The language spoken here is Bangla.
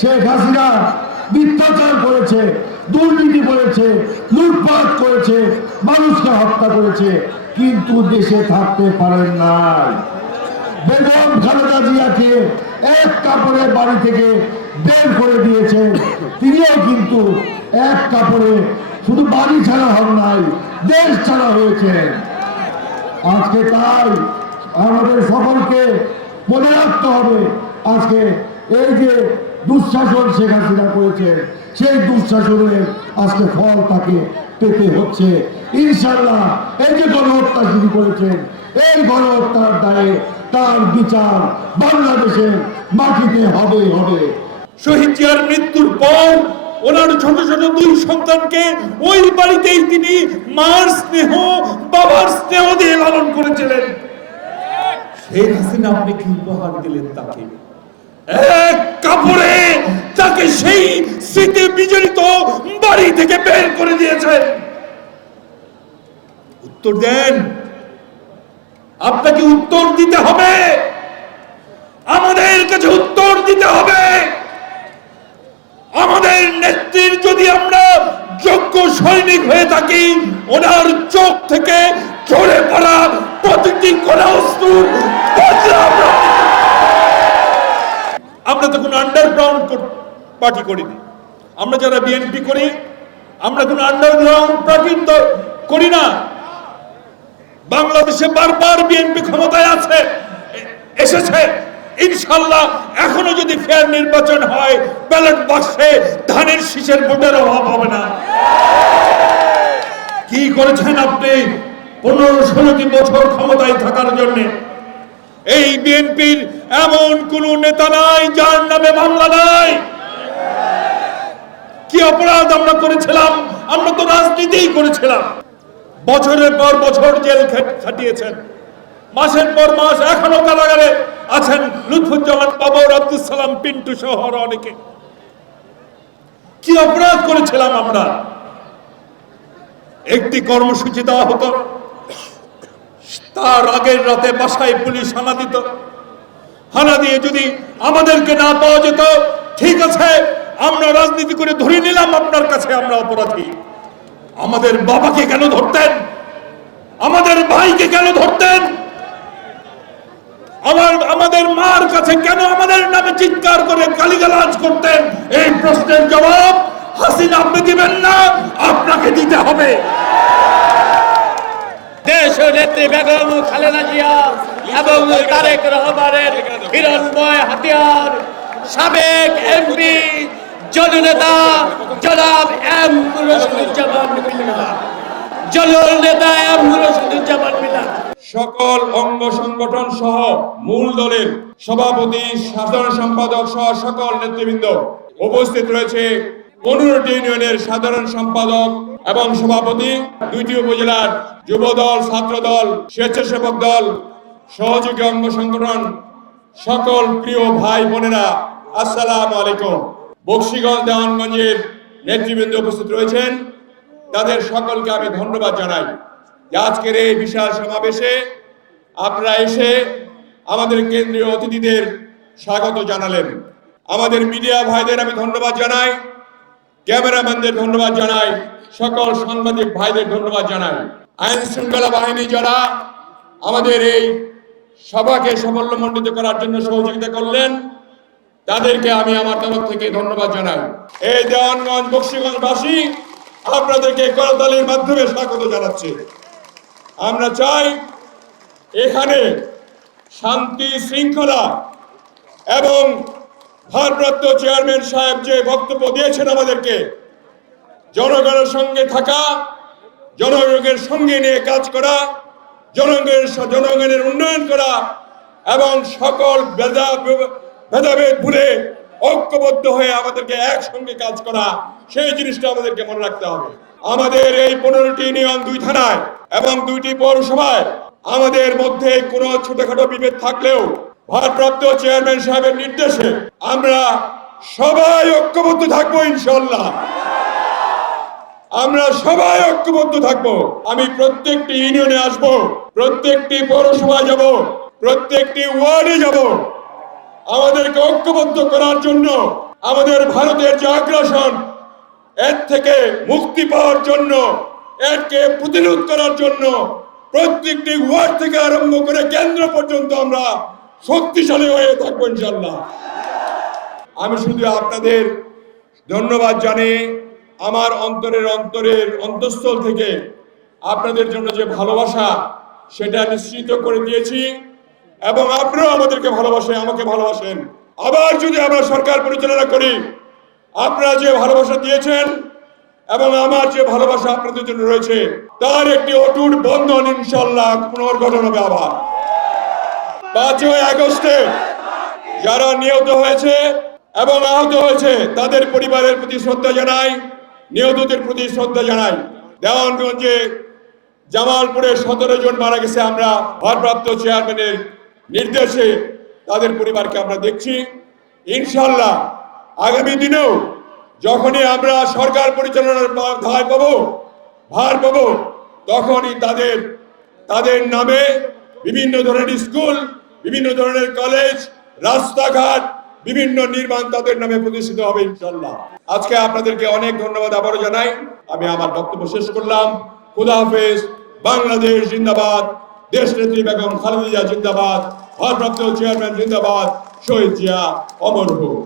শেখ হাসিনা মিথ্যাচার করেছে, দুর্নীতি করেছে, লুটপাট করেছে, মানুষকে হত্যা করেছে, কিন্তু দেশে থাকতে পারেন নাই। বেগম খালেদা জিয়াকে এক কাপড়ে বাড়ি থেকে বের করে দিয়েছেন, তিনিও কিন্তু এক কাপড়ে শুধু বাড়ি ছাড়া হন নাই, দেশ ছাড়া হয়েছেন। আজকে তাই আমাদের সকলকে মনে রাখতে হবে, আজকে এই যে দুঃশাসন শেখ হাসিনা করেছে, সেই দুঃশাসনের আজকে ফল তাকে পেতে হচ্ছে। ইনশাল্লাহ এই যে গণহত্যা শুরু করেছেন, এই গণহত্যার দায়ে তার বিচার বাংলাদেশের মাটিতে হবে হবে। শহীদ জিয়ার মৃত্যুর পর ওনার ছোট ছোট দুই সন্তানকে ওই বাড়িতেই তিনি মার স্নেহ, বাবার স্নেহ দিয়ে লালন করেছিলেন। শেখ হাসিনা আপনি কি উপহার দিলেন তাকে? এক কাপড়ে তাকে সেই স্মৃতি বিজড়িত বাড়ি থেকে বের করে দিয়েছেন। উত্তর দেন, আপনাকে উত্তর দিতে হবে, আমাদের কাছে উত্তর দিতে হবে। আমাদের নেত্রীর যদি আমরা যোগ্য সৈনিক হয়ে থাকি, ওনার চোখ থেকে ঝরে পড়া প্রতিটি কোনা অস্ত্র আমরা তো কোনো আন্ডারগ্রাউন্ড পার্টি করিনি। আমরা যারা বিএনপি করি, আমরা কোনো আন্ডারগ্রাউন্ড পার্টি করি না। বাংলাদেশে বারবার বিএনপি ক্ষমতায় আছে, এসেছে। ইনশাল্লাহ এখনো যদি ফেয়ার নির্বাচন হয়, ব্যালট বাক্সে ধানের শীষের ভোটের অভাব হবে না। কি করেছেন আপনি 15-16টি বছর ক্ষমতায় থাকার জন্য? এই বিএনপির এমন কোন নেতা নাই যার নামে মামলা নাই। কি অপরাধ আমরা করেছিলাম? আমরা তো রাজনীতিই করেছিলাম। বছরের পর বছর জেল খাটিয়েছেন, মাসের পর মাস এখনো কারাগারে আছেন লুৎফুজ্জামান বাবর, আব্দুল সালাম পিন্টু সহ অনেকে। কি অপরাধ করেছিলাম আমরা? একটি কর্মসূচি দেওয়া হতো, তার আগের রাতে বাসায় পুলিশ হানা দিত। হানা দিয়ে যদি আমাদেরকে না পাওয়া যেত, ঠিক আছে আমরা রাজনীতি করে ধরে নিলাম আপনার কাছে আমরা অপরাধী। আমাদের বাবাকে কেন ধরতেন? আমাদের ভাইকে কেন ধরতেন? আমাদের মার কাছে কেন আমাদের নামে চিৎকার করে গালিগালাজ করতেন? এই প্রশ্নের জবাব হাসিনা আপনি দিবেন না, আপনাকে দিতে হবে। দেশ নেত্রী বেগম খালেদা জিয়া এবং তারেক রহমানের হিরণময় হাতিয়ার সাবেক এমপি জননেতা জনাব এম রশিদুজ্জামান মিল্লাত, জননেতা এম রশিদুজ্জামান মিল্লাত, সকল অঙ্গ সংগঠন সহ মূল দলের সভাপতি, সাধারণ সম্পাদক সহ সকল নেতৃবৃন্দ উপস্থিত রয়েছে। 15টি ইউনিয়নের সাধারণ সম্পাদক এবং সভাপতি, 2টি উপজেলার যুব দল, ছাত্র দল, স্বেচ্ছাসেবক দল, সহযোগী অঙ্গ সংগঠন, সকল প্রিয় ভাই বোনেরা, আসসালামু আলাইকুম। বকশীগঞ্জ দেওয়ানগঞ্জের নেতৃবৃন্দ উপস্থিত রয়েছেন, তাদের সকলকে আমি ধন্যবাদ জানাই যে আজকের এই বিশাল সমাবেশে আপনারা এসে আমাদের কেন্দ্রীয় অতিথিদের স্বাগত জানালেন। আমাদের মিডিয়া ভাইদের আমি ধন্যবাদ জানাই, ক্যামেরাম্যানদের ধন্যবাদ জানাই, সকল সাংবাদিক ভাইদের ধন্যবাদ জানাই। আইন শৃঙ্খলা বাহিনী যারা আমাদের এই সভাকে সাফল্যমণ্ডিত করার জন্য সহযোগিতা করলেন, তাদেরকে আমি আমার তরফ থেকে ধন্যবাদ জানাই। এই দেওয়ানগঞ্জ বকশীগঞ্জবাসী আপনাদেরকে করতালির মাধ্যমে স্বাগত জানাচ্ছি। আমরা চাই এখানে শান্তি শৃঙ্খলা এবং ভারপ্রাপ্ত চেয়ারম্যান সাহেব যে বক্তব্য দিয়েছেন আমাদেরকে, জনগণের সঙ্গে থাকা, জনগণের সঙ্গে নিয়ে কাজ করা, জনগণের উন্নয়ন করা এবং সকল ভেদাভেদ ভুলে ঐক্যবদ্ধ হয়ে আমাদেরকে একসঙ্গে কাজ করা, সেই জিনিসটা আমাদেরকে মনে রাখতে হবে। আমাদের এই 15টি ইউনিয়ন, 2 থানায় এবং 2টি পৌরসভায় আমাদের মধ্যে কোনো ছোটখাটো বিভেদ থাকলেও ভারপ্রাপ্ত চেয়ারম্যান সাহেবের নির্দেশে আমরা সবাই ঐক্যবদ্ধ থাকবো ইনশাআল্লাহ। আমরা সবাই ঐক্যবদ্ধ থাকবো। আমি প্রত্যেকটি ইউনিয়নে আসব, প্রত্যেকটি পৌরসভায় যাব, প্রত্যেকটি ওয়ার্ডে যাব। আমাদেরকে ঐক্যবদ্ধ করার জন্য আমাদের ভারতের যে আগ্রাসন, এর থেকে মুক্তি পাওয়ার জন্য, এরকে প্রতিরোধ করার জন্য প্রত্যেকটি ওয়ার্ড থেকে আরম্ভ করে কেন্দ্র পর্যন্ত আমরা শক্তিশালী হয়ে থাকবো ইনশাল্লাহ। আমি শুধু আপনাদের ধন্যবাদ জানিয়ে আমার অন্তরের অন্তঃস্থল থেকে আপনাদের জন্য যে ভালোবাসা সেটা নিশ্চিত করে দিয়েছি, এবং আপনারাও আমাদেরকে ভালোবাসেন, আমাকে ভালোবাসেন। আবার যদি আমরা সরকার পরিচালনা করি, আপনারা যে ভালোবাসা দিয়েছেন এবং আমার যে ভালোবাসা আপনাদের জন্য রয়েছে, তার একটি অটুট বন্ধন ইনশাল্লাহ পুনর্গঠন হবে। আবার 5ই আগস্টে যারা নিহত হয়েছে এবং আহত হয়েছে তাদের পরিবারের প্রতি শ্রদ্ধা জানাই, নিহতদের প্রতি শ্রদ্ধা জানাই। দেওয়ানগঞ্জে জামালপুরে 17 জন মারা গেছে, আমরা ভারপ্রাপ্ত চেয়ারম্যানের নির্দেশে তাদের পরিবারকে আমরা দেখছি। ইনশাল্লাহ আগামী দিনেও যখনই আমরা সরকার পরিচালনার ভার পাবো, তখনই তাদের নামে বিভিন্ন ধরনের স্কুল, বিভিন্ন ধরনের কলেজ, রাস্তাঘাট, বিভিন্ন নির্মাণ তাদের নামে প্রতিষ্ঠিত হবে ইনশাল্লাহ। আজকে আপনাদেরকে অনেক ধন্যবাদ আবারও জানাই। আমি আমার বক্তব্য শেষ করলাম। খুদা হাফেজ। বাংলাদেশ জিন্দাবাদ। দেশ নেত্রী বেগম খালেদা জিয়া জিন্দাবাদ। ভারপ্রাপ্ত চেয়ারম্যান জিন্দাবাদ। শহীদ জিয়া অমর হোক।